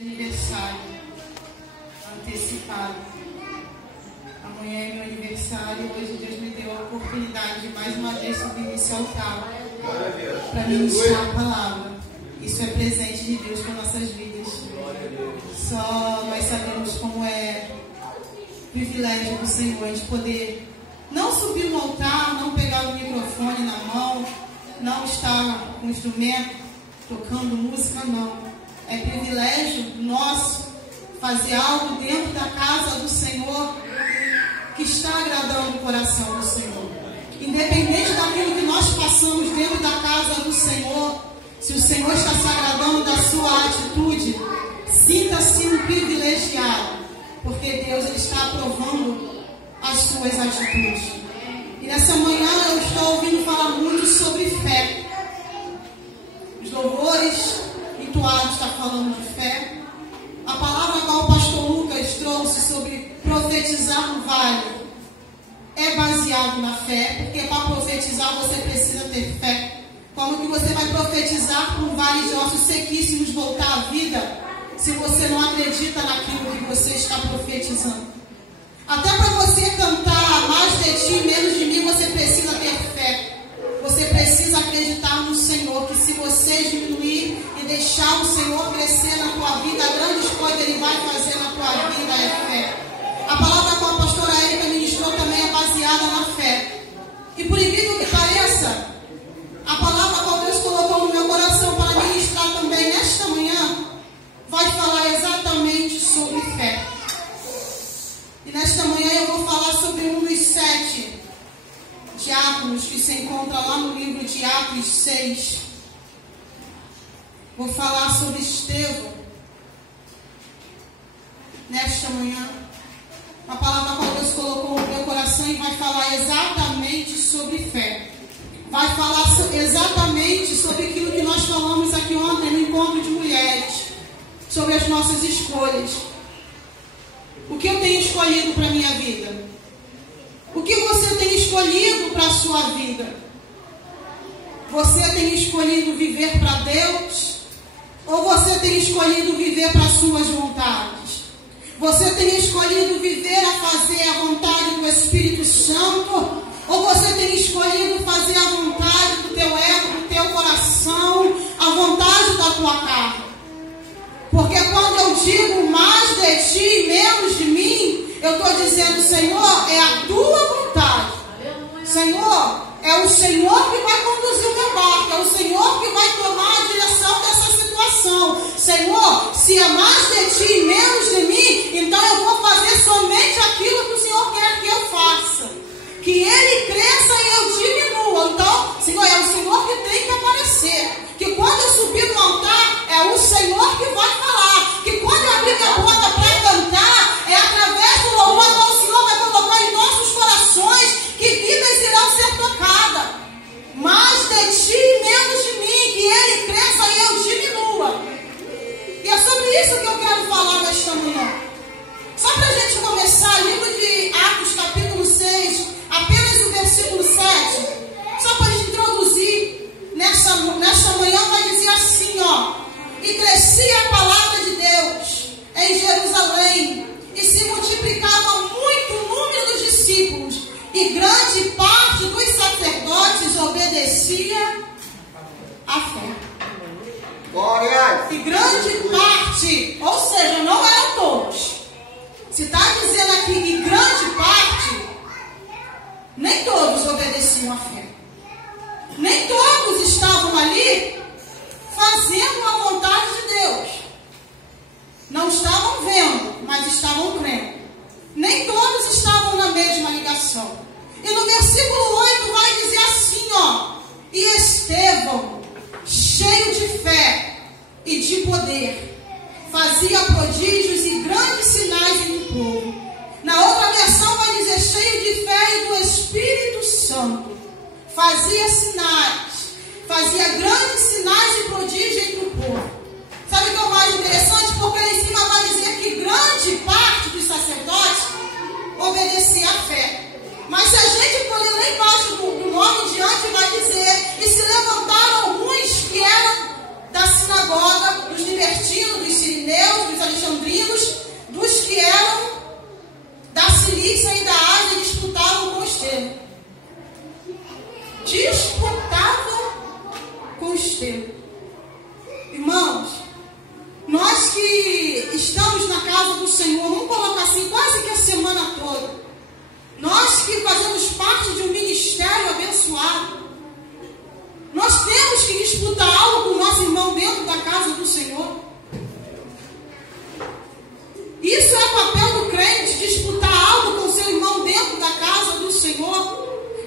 Aniversário antecipado. Amanhã é meu aniversário. Hoje Deus me deu a oportunidade de mais uma vez subir nesse altar para ministrar a palavra. Isso é presente de Deus para nossas vidas. Só nós sabemos como é privilégio do Senhor de poder não subir no altar, não pegar o microfone na mão, não estar com o instrumento tocando música, não. É privilégio nosso fazer algo dentro da casa do Senhor que está agradando o coração do Senhor. Independente daquilo que nós passamos dentro da casa do Senhor, se o Senhor está se agradando da sua atitude, sinta-se um privilegiado, porque Deus ele está aprovando as suas atitudes. E nessa manhã eu estou ouvindo falar muito sobre fé. Os louvores rituais está falando de fé. A palavra que o pastor Lucas trouxe sobre profetizar no vale é baseado na fé, porque para profetizar você precisa ter fé. Como que você vai profetizar para um vale de ossos sequíssimos voltar à vida se você não acredita naquilo que você está profetizando? Até para você cantar mais de ti, menos de mim, você precisa ter fé. Você precisa acreditar no Senhor, que se você diminuir e deixar o Senhor crescer na tua vida, grandes coisas Ele vai fazer na tua vida é fé. A palavra que a pastora Érica ministrou também é baseada na fé. E por incrível que pareça, a palavra que Deus colocou no meu coração para ministrar também nesta manhã vai falar exatamente sobre fé. E nesta manhã eu vou falar sobre um dos 7 diáconos que se encontra lá no livro de Atos 6. Vou falar sobre Estevão nesta manhã. A palavra que Deus colocou no meu coração e vai falar exatamente sobre fé. Vai falar exatamente sobre aquilo que nós falamos aqui ontem no encontro de mulheres, sobre as nossas escolhas. O que eu tenho escolhido para a minha vida? O que você tem escolhido para a sua vida? Você tem escolhido viver para Deus? Ou você tem escolhido viver para as suas vontades? Você tem escolhido viver a fazer a vontade do Espírito Santo? Ou você tem escolhido fazer a vontade do teu ego, do teu coração, a vontade da tua carne? Porque quando eu digo mais de ti e menos de mim, eu estou dizendo, Senhor, é a tua vontade. Senhor, é o Senhor que vai conduzir o meu barco. É o Senhor que vai tomar a direção dessa situação. Senhor, se é mais de ti e menos de mim, então eu vou fazer somente aquilo que o Senhor quer que eu faça. Que Ele cresça e eu diminua. Então, Senhor, é o Senhor que tem que aparecer. Que quando eu subir no altar, é o Senhor que vai falar. Que quando eu abrir minha boca para cantar, é através do louvor que o Senhor vai colocar em nossos corações que vidas irão ser tocadas. Mais de ti e menos de mim, que Ele cresça e eu diminua. E é sobre isso que eu quero falar nesta manhã. Só para a gente começar, livro de Atos, capítulo 6, apenas o versículo 7, só para a gente introduzir, nesta manhã vai dizer assim, ó: e crescia a palavra de Deus em Jerusalém, e se multiplicava muito o número dos discípulos, e grande parte dos sacerdotes obedecia à fé. Glória! E grande parte, ou seja, não eram todos. Se está dizendo aqui que grande parte, nem todos obedeciam à fé. Nem todos estavam ali fazendo a vontade de Deus. Não estavam vendo, mas estavam crendo. Nem todos estavam na mesma ligação. E no versículo 8 vai dizer assim, ó: e Estevão, cheio de fé e de poder, fazia prodígios e grandes sinais entre o povo. Na outra versão vai dizer cheio de fé e do Espírito Santo. Fazia sinais, fazia grandes sinais e prodígios entre o povo. Sabe o que é o mais interessante? Porque lá em cima vai dizer que grande parte dos sacerdotes obedecia à fé. Mas se a gente for ler lá embaixo do nome diante, vai dizer: e se levantaram alguns que eram da sinagoga, dos libertinos, dos sirineus, casa do Senhor, vamos colocar assim, quase que a semana toda, nós que fazemos parte de um ministério abençoado, nós temos que disputar algo com o nosso irmão dentro da casa do Senhor. Isso é papel do crente, disputar algo com o seu irmão dentro da casa do Senhor.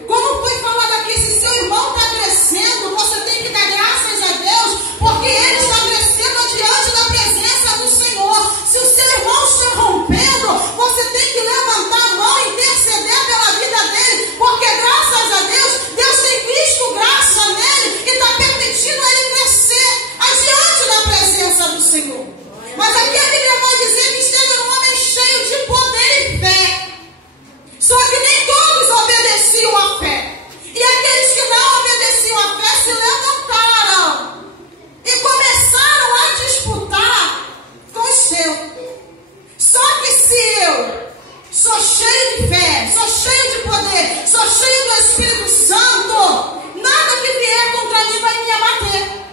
Como foi falado aqui, se seu irmão está crescendo, você tem que dar graças a Deus, porque ele está crescendo diante da presença do Senhor. Se o seu irmão está rompendo, você tem que levantar a mão e interceder pela vida dele, porque graças a Deus, Deus tem visto graça nele e está permitindo ele crescer adiante da presença do Senhor. Mas aqui a Bíblia vai dizer que esteja um homem cheio de poder e fé. Só que nem todos obedeciam à fé. E aqueles que não obedeciam à fé se levantaram e começaram a disputar com os seus. Só que se eu sou cheio de fé, sou cheio de poder, sou cheio do Espírito Santo, nada que vier contra mim vai me abater.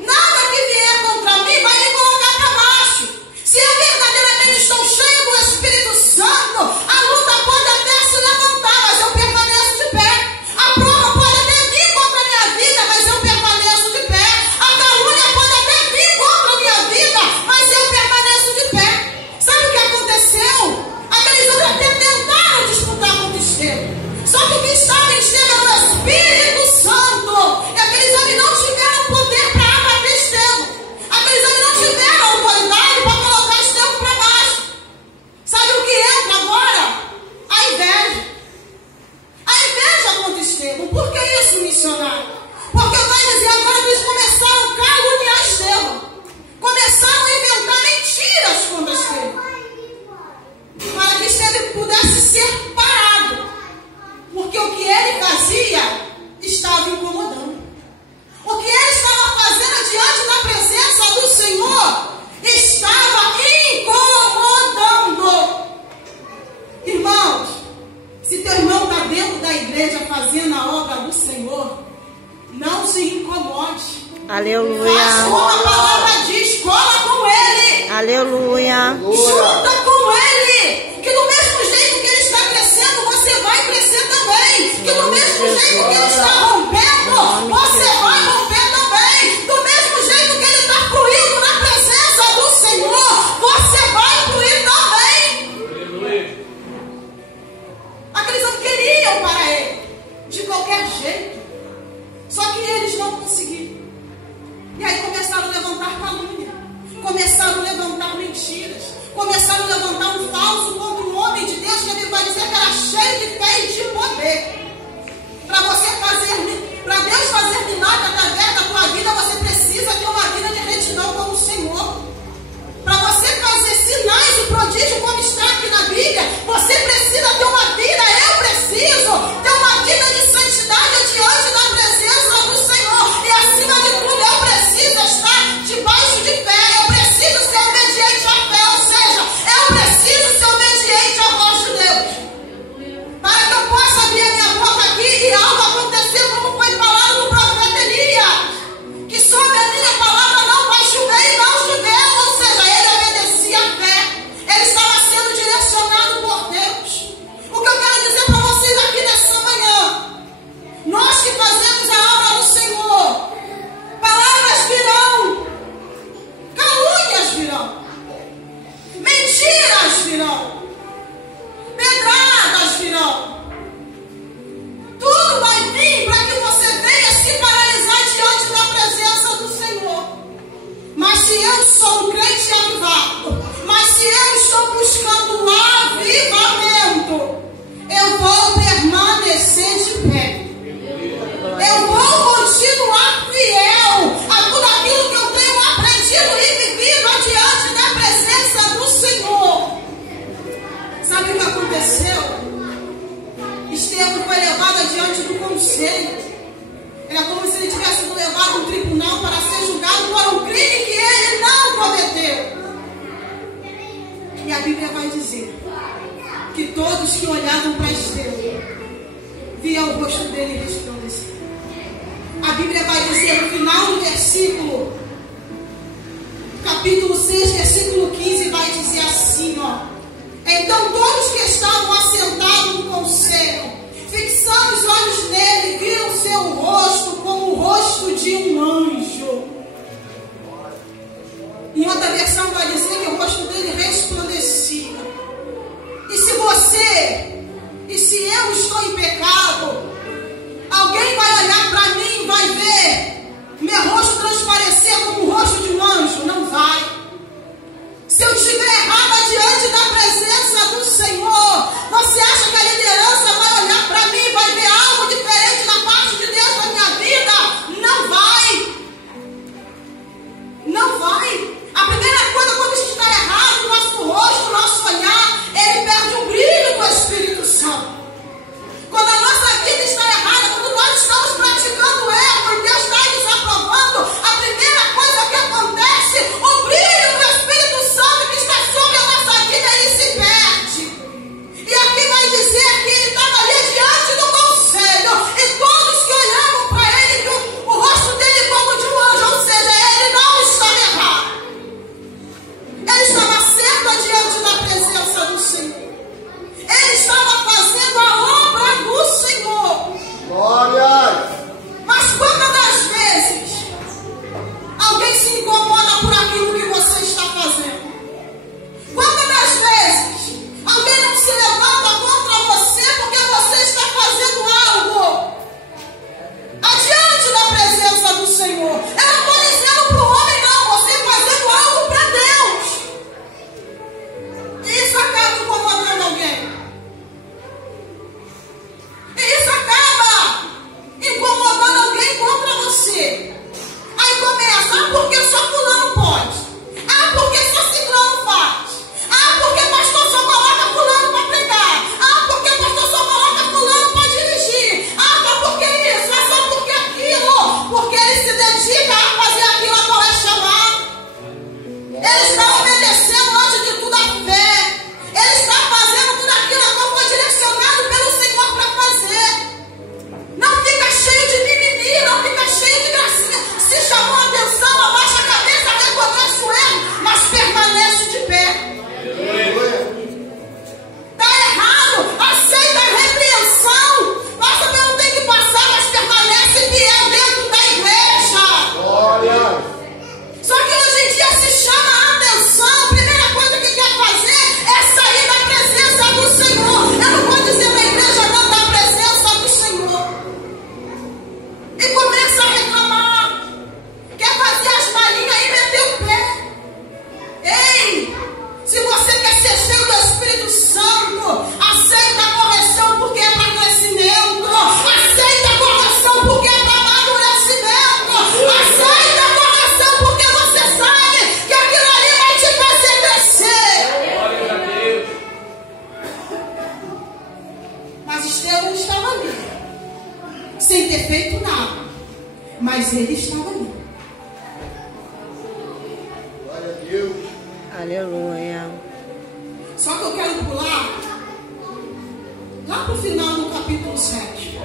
Nada que vier contra mim vai me colocar para baixo. Se eu verdadeiramente estou cheio do Espírito Santo, a luta pode até se levantar, mas eu permaneço de pé. A prova pode até vir contra a minha vida, mas eu permaneço de pé. A calúnia pode até vir contra a minha vida, mas eu permaneço de pé. Sabe o que aconteceu? Aqueles homens até tentaram disputar com o Estevão. Só que o que estava em Estevão era o Espírito Santo. E aqueles homens não tiveram poder para abater Estevão. Aqueles homens não tiveram autoridade para colocar Estevão para baixo. Sabe o que entra agora? A inveja. A inveja contra Estevão. Por que isso, missionário? Porque vai dizer agora que eles começaram a caluniar Estevão. Começaram a inventar mentiras contra Estevão. Para que Estevão pudesse ser parado. Porque o que ele fazia estava incomodando. O que ele estava fazendo diante da presença do Senhor estava incomodando. Irmãos, se teu irmão está dentro da igreja fazendo a obra do Senhor, não se incomode. Aleluia. Faz como a palavra diz, cola com ele. Aleluia. Junta com ele. Que do mesmo jeito que ele está crescendo, você vai crescer também. Que do mesmo jeito que ele está rompendo, você vai romper também. Do mesmo jeito que ele está fluindo na presença do Senhor, você vai fluir também. Aqueles homens queriam para ele, de qualquer jeito. Só que eles não conseguiram. E aí começaram a levantar calúnia. Começaram a levantar mentiras. Começaram a levantar um falso contra um homem de Deus que ele vai dizer que era cheio de fé e de poder. Para Deus fazer milagre através da tua vida, você precisa ter uma vida de retidão com o Senhor. Para você fazer sinais e prodígio como está aqui na Bíblia, você precisa ter uma vida, eu preciso ter uma vida de santidade diante da presença do Senhor. E acima de tudo, eu preciso estar debaixo de fé, eu preciso ser obediente à fé, ou seja, eu preciso ser obediente à voz de Deus. Para que eu possa abrir a minha boca aqui e algo acontecer como foi falado no profeta Elias, que sobre a minha palavra não vai chover e não choveu, ou seja, ele obedecia à fé, ele estava sendo direcionado por Deus. O que eu quero dizer para vocês aqui nessa manhã, nós que fazemos a obra do Senhor, palavras virão, calúnias virão, mentiras virão, pedradas virão. Tudo vai vir para que você venha se paralisar diante da presença do Senhor. Mas se eu sou um crente avivado, mas se eu estou buscando um avivamento, eu vou permanecer de pé. Eu vou continuar fiel a tudo aquilo que eu tenho aprendido e vivido diante da presença do Senhor. Sabe o que aconteceu? Estevão foi levado adiante do conselho. Era como se ele tivesse sido levado a um tribunal para ser julgado por um crime que ele não cometeu. E a Bíblia vai dizer que todos que olhavam para Estevão viam o rosto dele resplandecer. A Bíblia vai dizer no final do versículo, capítulo 6, versículo 15, vai dizer assim: Se eu estiver errada diante da presença do Senhor, você acha que a liderança vai olhar para mim e vai ver algo diferente da parte de Deus na minha vida? Não vai. Não vai. A primeira coisa, quando a gente está errado, o nosso rosto, o nosso olhar, ele perde o brilho do Espírito Santo. Quando a nossa vida está errada, quando nós estamos praticando erro e Deus está desaprovando, a primeira coisa que acontece, o brilho do Espírito Santo que está sobre a nossa vida, ele se perde. E aqui vai dizer que ele estava ali diante do conselho, e todos que olhavam para ele, o rosto dele como de um anjo, ou seja, ele não estava errado. Ele estava certo diante da presença do Senhor. Ele estava fazendo a obra do Senhor. Glória! Mas quantas das vezes alguém se incomoda por aquilo que você está fazendo? Quantas das vezes alguém não se levanta contra você porque você está fazendo algo adiante da presença do Senhor? Eu não estou dizendo para o homem, não, você fazendo algo para Deus. E isso acaba incomodando alguém. E isso acaba incomodando alguém contra você. Aí começa, porque só fulano pode. Porque só ciclano faz. Porque pastor só coloca fulano para pregar. Porque pastor só coloca fulano para dirigir. Porque isso, só porque aquilo. Porque ele se dedica a fazer aquilo a qual é chamado. Ele está obedecendo antes de tudo a fé. Ele está fazendo tudo aquilo a qual foi direcionado pelo Senhor para fazer. Não fica cheio de mimimi, não fica cheio de gracinha. Se chamou a atenção, abaixa a cabeça, reconhece o erro, mas permanece de pé. Está errado, aceita a repreensão. Nossa, eu não tenho que passar, mas permanece fiel dentro da igreja. Glória! Só que hoje em dia se chama a atenção, a primeira coisa que quer fazer é sair da presença do Senhor. Eu não vou dizer na igreja não, da presença do Senhor. E começa a reclamar. Quer fazer as malinhas e meter o pé. Ei, se você quer ser cheio do Espírito Santo, aceita a correção porque é para crescimento. Aceita a correção porque é para amadurecimento. Aceita a correção porque você sabe que aquilo ali vai te fazer crescer. Glória a Deus. Mas Estevão estava ali, sem ter feito nada. Mas ele estava ali. Glória a Deus! Aleluia. Só que eu quero pular lá para o final do capítulo 7.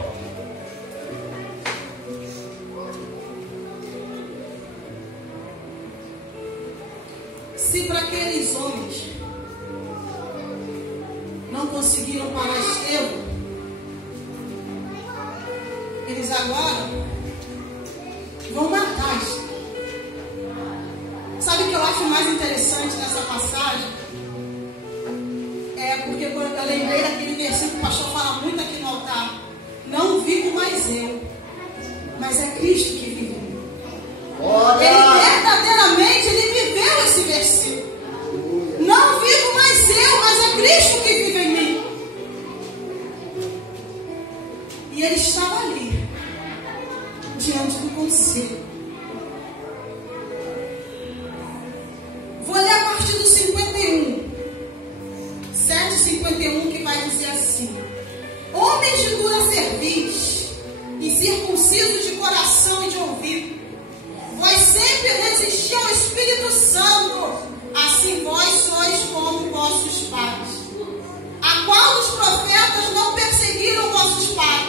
Se para aqueles homens não conseguiram parar Estevão, eles agora vão matar Estevão. Sabe o que eu acho mais interessante nessa passagem? É porque quando eu lembrei daquele versículo que o pastor fala muito aqui no altar. Não vivo mais eu, mas é Cristo que vive em mim. Ele verdadeiramente viveu esse versículo. Não vivo mais eu, mas é Cristo que vive em mim. E ele estava ali, diante do conselho. Vou ler a partir do 51. 7:51, que vai dizer assim: homens de dura cerviz, incircuncisos de coração e de ouvido, vós sempre resisti ao Espírito Santo, assim vós sois como vossos pais. A qual dos profetas não perseguiram vossos pais,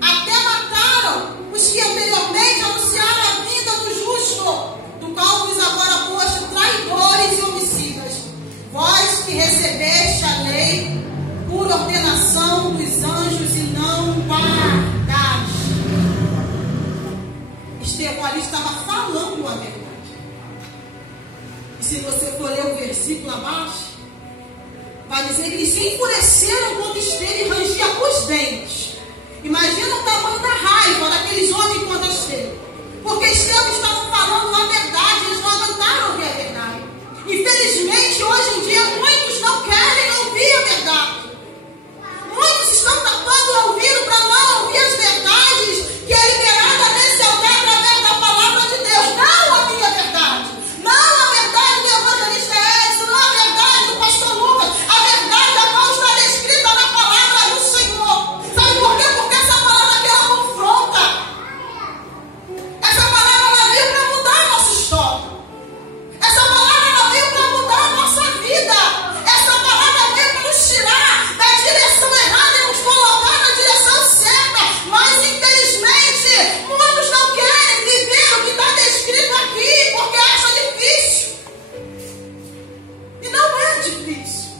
até mataram os que anteriormente anunciaram a vinda do justo, do qual vos agora posto traidores e homicidas. Vós que recebeste a lei por ordenação dos anjos e não guardaste. Estevão ali estava falando a verdade. E se você for ler o versículo abaixo, vai dizer que eles se enfureceram quando Estevão rangia os dentes. Imagina o tamanho da raiva daqueles homens contra Estevão. Porque Estevão estava falando a verdade, eles não aguentaram ouvir a verdade. Infelizmente, hoje difícil.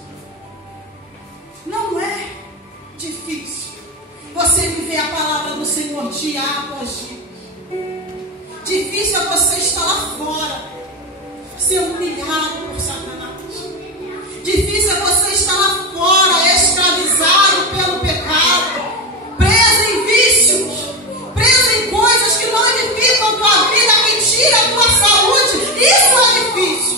Não é difícil você viver a palavra do Senhor dia após dia. Difícil é você estar lá fora, ser humilhado por Satanás. Difícil é você estar lá fora, escravizado pelo pecado, preso em vícios, preso em coisas que não edificam a tua vida, que tiram a tua saúde. Isso é difícil.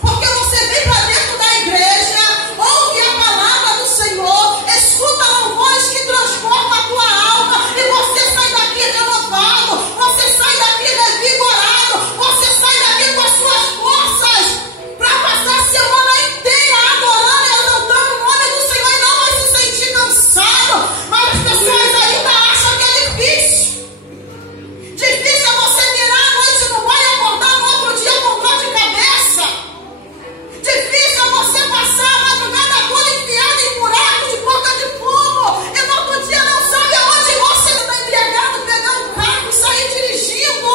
Porque você vem para dentro da igreja, ouve a palavra do Senhor, escuta louvores que transformam a tua alma, e você sai daqui renovado, você sai daqui revigorado, você sai daqui com as suas forças para passar a semana inteira adorando e exaltando o nome do Senhor, e não vai se sentir cansado. Mas as pessoas ainda acham que é difícil. Difícil é você virar a noite no banho e acordar no outro dia com dor de cabeça. Difícil é você passar a madrugada toda enfiado em buraco de boca de fogo, e no outro dia não sabe aonde você está embriagado, pegando o carro e sair dirigindo.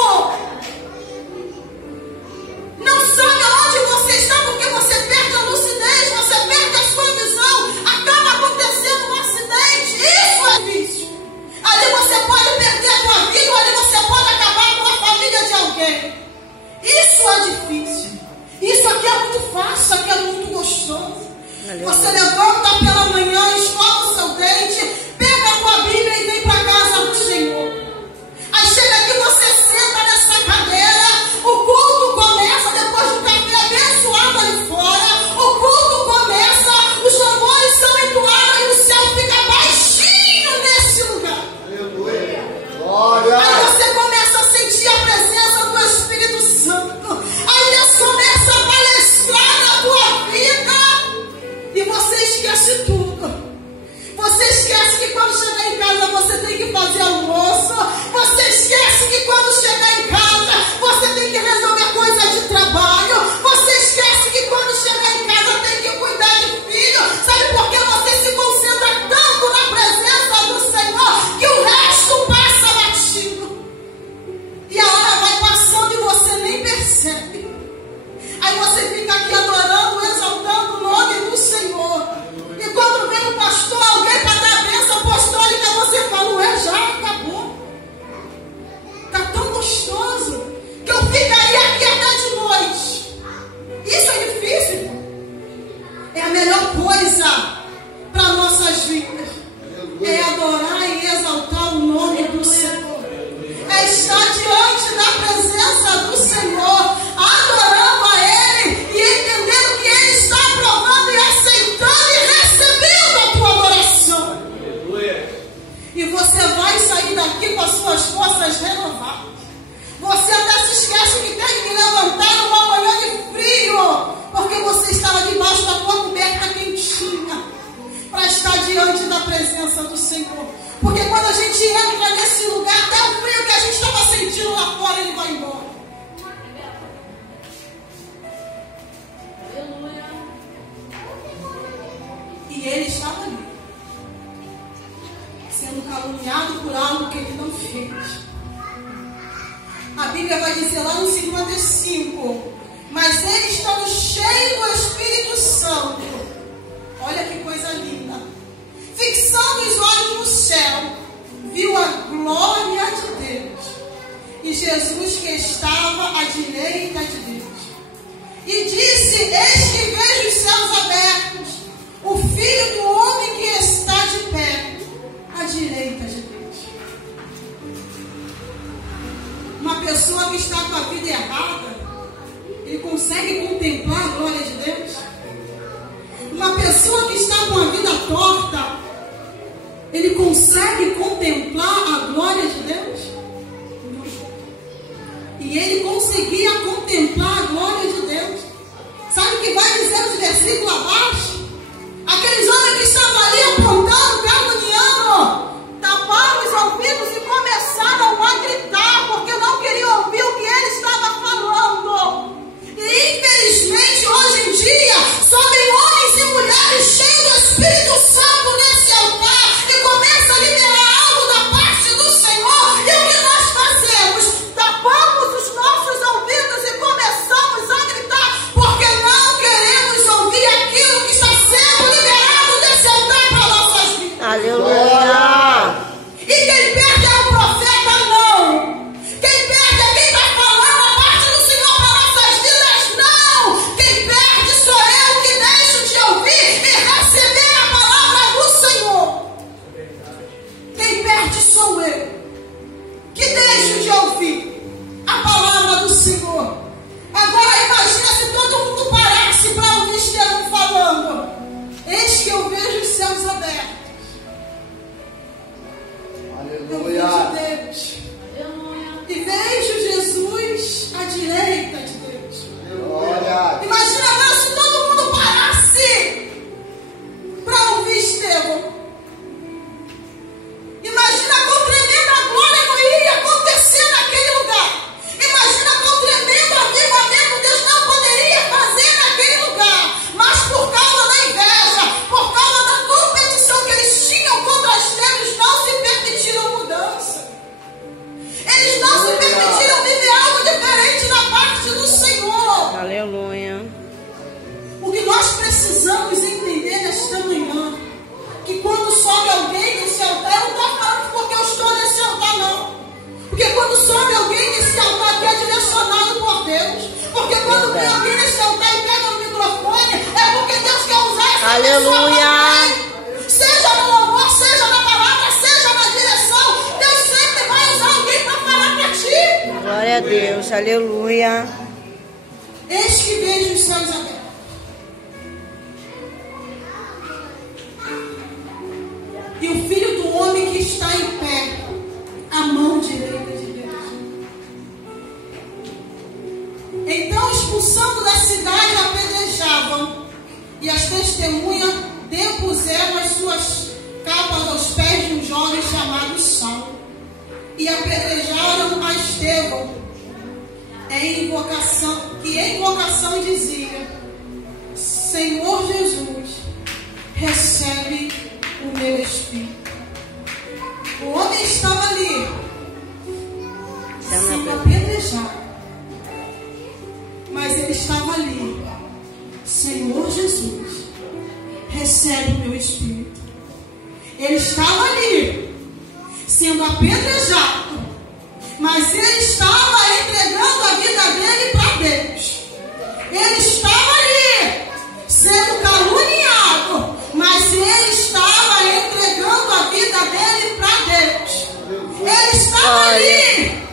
Não sabe aonde você está porque você perde a lucidez, você perde a sua visão, acaba acontecendo um acidente. Isso é difícil. Ali você pode perder a sua vida, ou ali você pode acabar com a família de alguém. Isso é difícil. Isso aqui é muito fácil, isso aqui é muito gostoso. Você levanta pela manhã, escova o seu dente, pega a tua Bíblia e vem para a casa do Senhor. Aí chega aqui, você senta nessa cadeira, o culto começa, depois do café abençoado ali fora, o culto começa, os louvores são entoados e o céu fica baixinho nesse lugar. Aleluia. Glória. Aí você começa a sentir a presença do Espírito Santo. Aí Deus começa a palestrar na tua vida e você esquece tudo. Você esquece que quando chegar em casa você tem que fazer almoço. Você esquece que quando chegar em casa você tem que resolver coisas de trabalho. Você esquece que quando chegar em casa tem que cuidar de filho. Sabe por que você se concentra tanto na presença do Senhor que o resto passa batido? E a hora vai passando e você nem percebe. Aí você fica aqui adorando, exaltando o nome do Senhor. E quando vem o pastor, alguém para dar a bênção apostólica, você fala, ué, já acabou. Está tão gostoso que eu ficaria aqui até de noite. Isso é difícil. É a melhor coisa para nossas vidas. É adorar e exaltar o nome do Senhor. É estar diante da presença do Senhor, adorando a Ele e entendendo que Ele está aprovando e aceitando e recebendo a tua adoração. E você vai sair daqui com as suas forças renovadas. Você até se esquece que tem que levantar numa manhã de frio, porque você estava debaixo da tua coberta quentinha, para estar diante da presença do Senhor. Porque quando a gente entra nesse lugar, até o frio que a gente estava sentindo lá fora, ele vai embora. E ele estava ali, sendo caluniado por algo que ele não fez. A Bíblia vai dizer lá no 55, mas ele estando cheio do Espírito Santo, olha que coisa linda, fixando os olhos no céu, viu a glória de Deus e Jesus que estava à direita de Deus. E disse, eis que vejo os céus abertos, o Filho do Homem que está de pé à direita de Deus. Uma pessoa que está com a vida errada, ele consegue contemplar a glória de Deus? Uma pessoa que está com a vida torta, ele consegue contemplar a glória de Deus? Não. E ele conseguia contemplar a glória de Deus. Sabe o que vai dizer os versículos abaixo? Aqueles homens que estavam ali apontando, caluniando, taparam os ouvidos e começaram a gritar, porque não queriam ouvir o que ele estava falando. E infelizmente hoje em dia só tem homens e mulheres cheios do Espírito Santo nesse altar, que começa a liberar algo da parte do Senhor, Aleluia. Seja no louvor, seja na palavra, seja na direção, Deus sempre vai usar alguém para falar para ti. Glória a Deus. Aleluia. Eis que vejo os céus abertos. E o Filho do Homem que está em pé, à mão direita de Deus. Então, expulsando da cidade, apedrejavam, e as testemunhas depuseram as suas capas aos pés de um jovem chamado Saulo, e apedrejaram a Estevão, em invocação dizia: Senhor Jesus, recebe o meu espírito. O homem estava ali, sendo apedrejado, mas ele estava ali: Senhor Jesus, recebe o meu espírito. Ele estava ali, sendo apedrejado, mas ele estava entregando a vida dele para Deus. Ele estava ali, sendo caluniado, mas ele estava entregando a vida dele para Deus. Ele estava ali,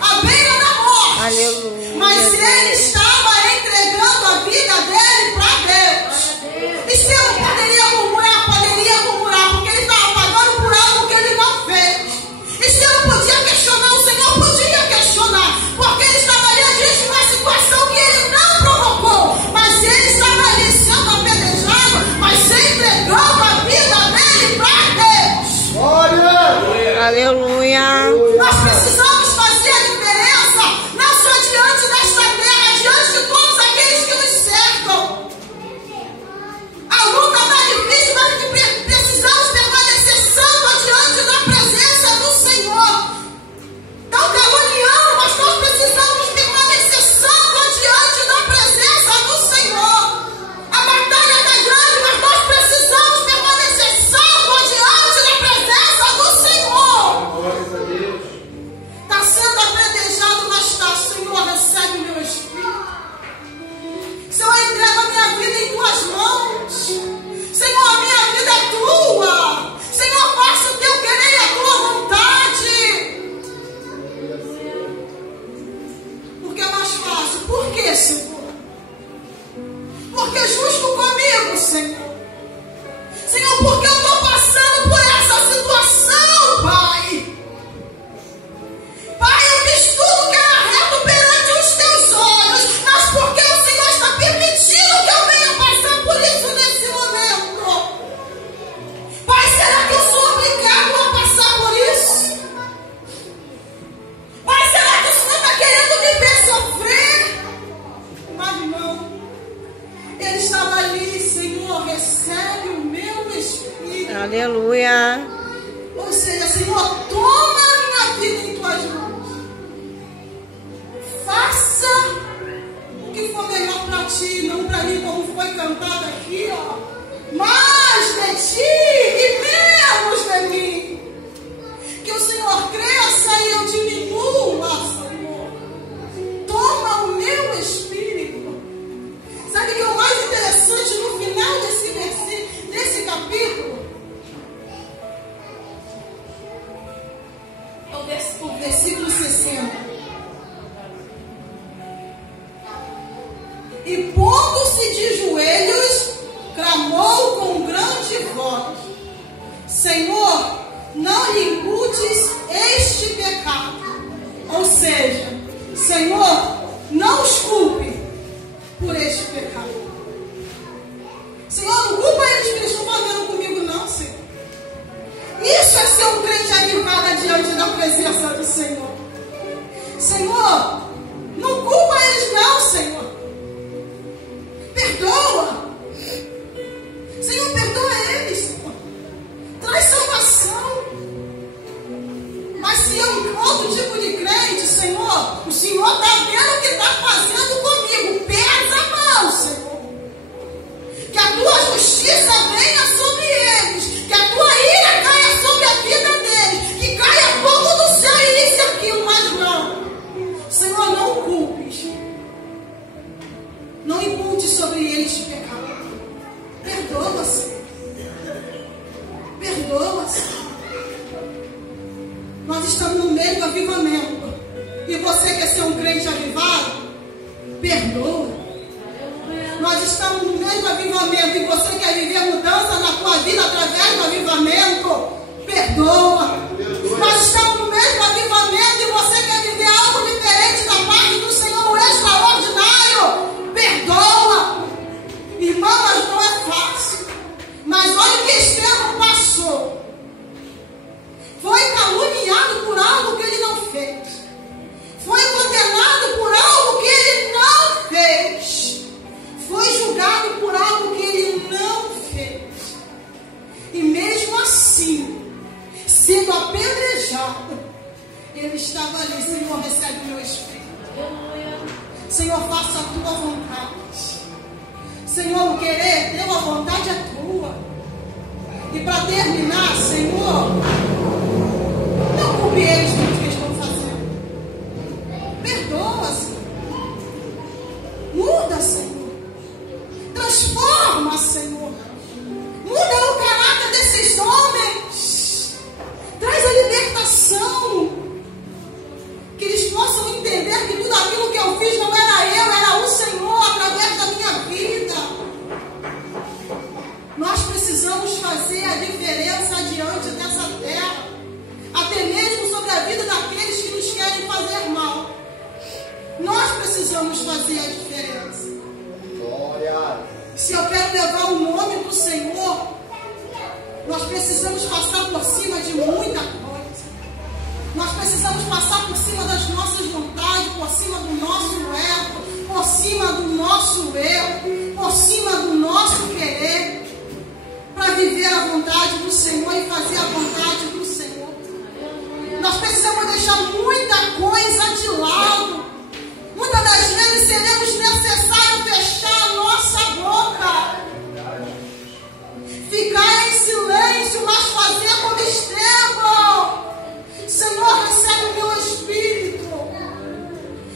à beira da morte. Aleluia. Mas ele estava entregando a vida dele para Deus. E se eu poderia murmurar, porque ele estava pagando por algo que ele não fez. E se eu podia questionar, o Senhor podia questionar, porque ele estava ali diante de uma situação que ele não provocou. Mas ele estava ali sendo apedrejado, mas entregando a vida dele para Deus. Glória. Aleluia. Nós precisamos fazer a diferença, não só diante desta terra, diante de todos aqueles que nos cercam. A luta está difícil, mas precisamos permanecer santos diante da presença do Senhor. Estão caluniando, mas nós precisamos permanecer santos diante da presença do Senhor. A batalha está grande, mas nós precisamos permanecer santos diante da presença do Senhor. Glória a Deus. Está sendo apedrejado, mas está: Senhor, recebe o meu espírito. Senhor, entrega a minha vida em tuas mãos. Senhor, a minha vida é tua. Senhor, faça o que eu querer e a tua vontade. Porque é mais fácil. Por quê, Senhor? Porque é justo comigo, Senhor. Senhor, porque eu estou passando por essa situação, Pai. Pai, eu fiz tudo que era reto perante os teus olhos, mas porque o Senhor está permitindo que eu venha passar por isso nesse momento? Pai, será que eu sou obrigado a passar por isso? Pai, será que o Senhor está querendo me ver sofrer? Mas não. Ele estava ali: Senhor, recebe o meu espírito. Aleluia. Ou seja, Senhor, toma a minha vida em tuas mãos. Faça o que for melhor para ti, não para mim, como foi cantado aqui, ó. Mais de ti e menos de mim. Que o Senhor cresça e eu diminua, Senhor. Toma o meu espírito. Sabe o que é o mais interessante no final desse capítulo? É o versículo 60. E pondo-se de joelhos, clamou com grande voz: Senhor, não lhe imputes este pecado. Ou seja, Senhor, não os culpe por este pecado. Senhor, não culpa eles que eles estão fazendo comigo, não, Senhor. Isso é ser um crente animado diante da presença do Senhor. Senhor, não culpa eles, não, Senhor. Perdoa. Senhor, perdoa eles, Senhor. Traz salvação. Mas se é um outro tipo de crente, Senhor, o Senhor está vendo o que está fazendo comigo. Pesa a mão, Senhor. Que a tua justiça do avivamento e você quer ser um crente avivado, perdoa. Nós estamos no meio do avivamento e você quer viver mudança na tua vida através do avivamento, perdoa. Nós estamos no meio do avivamento e você quer viver algo diferente da parte do Senhor, o extraordinário, perdoa. Irmãos, não é fácil, mas olha o que Estevão passou. Foi caluniado por algo que ele não fez. Foi condenado por algo que ele não fez. Foi julgado por algo que ele não fez. E mesmo assim, sendo apedrejado, ele estava ali. Senhor, recebe o meu espírito. Senhor, faça a tua vontade. Senhor, o querer teu, a vontade é tua. E para terminar, Senhor, não culpe eles pelo que estão fazendo. Perdoa, Senhor. Muda, Senhor. Transforma, Senhor. Muda o caráter desses homens. Traz a libertação. Que eles possam entender que tudo aquilo que eu fiz não era eu, era o Senhor através da minha vida. Nós precisamos fazer a diferença diante dessa terra, até mesmo sobre a vida daqueles que nos querem fazer mal. Nós precisamos fazer a diferença. Glória. Se eu quero levar o nome do Senhor, nós precisamos passar por cima de muita coisa. Nós precisamos passar por cima das nossas vontades, por cima do nosso ego, por cima do nosso eu, por cima do nosso querer, para viver a vontade do Senhor e fazer a vontade do Senhor. Nós precisamos deixar muita coisa de lado. Muitas das vezes seremos necessário fechar a nossa boca, ficar em silêncio, mas fazer como Estevão. Senhor, recebe o meu espírito,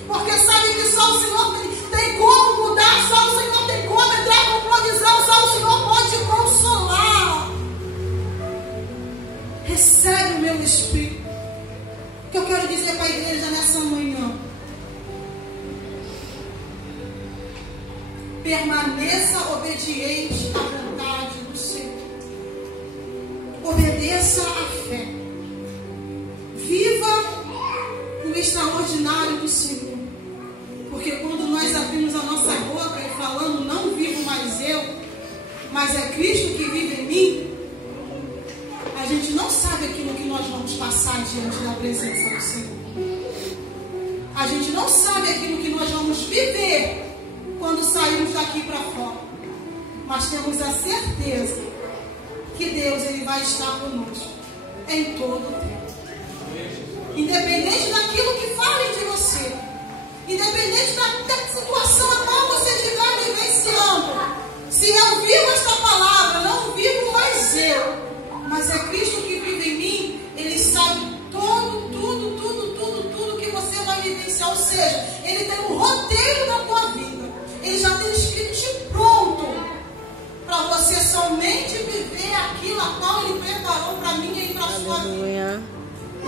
porque sabe que só o Senhor tem como mudar, só o Senhor tem como entrar com provisão, só o Senhor pode consolar. Recebe o meu espírito. O que eu quero dizer para a igreja nessa manhã: permaneça obediente à vontade do Senhor. Obedeça à fé. Viva o extraordinário do Senhor. Porque quando nós abrimos a nossa boca e falamos, não vivo mais eu, mas é Cristo que vive em mim, a gente não sabe aquilo que nós vamos passar diante da presença do Senhor. A gente não sabe aquilo que nós vamos viver quando sairmos daqui para fora. Mas temos a certeza que Deus ele vai estar conosco em todo o tempo. Independente daquilo que falem de você, independente da situação a qual você estiver vivenciando, se eu vivo esta palavra, não vivo mais eu, mas é Cristo que vive em mim, Ele sabe tudo que você vai vivenciar. Ou seja, Ele tem um roteiro da tua vida, Ele já tem escrito pronto para você somente viver aquilo a qual Ele preparou para mim e para a sua vida.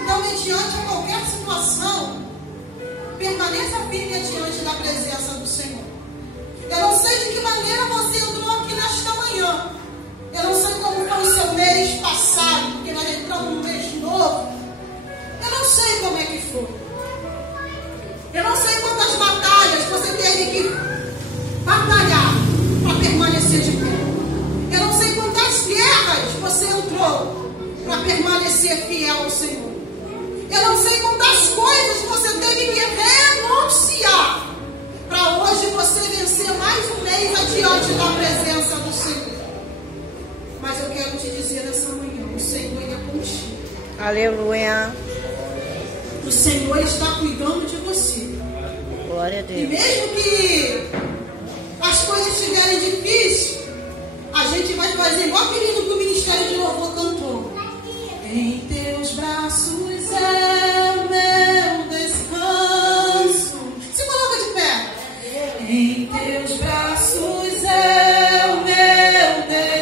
Então, mediante a qualquer situação, permaneça firme diante da presença do Senhor. Eu não sei de que maneira você entrou aqui nesta manhã. Eu não sei como foi o seu mês passado, porque nós entramos num mês novo. Eu não sei como é que foi. Eu não sei quantas batalhas você teve que batalhar para permanecer de pé. Eu não sei quantas guerras você entrou para permanecer fiel ao Senhor. Eu não sei quantas coisas você teve que renunciar para hoje você vencer mais um mês adiante da presença do Senhor. Mas eu quero te dizer nessa manhã, o Senhor é contigo. Aleluia. O Senhor está cuidando de você. Glória a Deus. E mesmo que as coisas estiverem difíceis,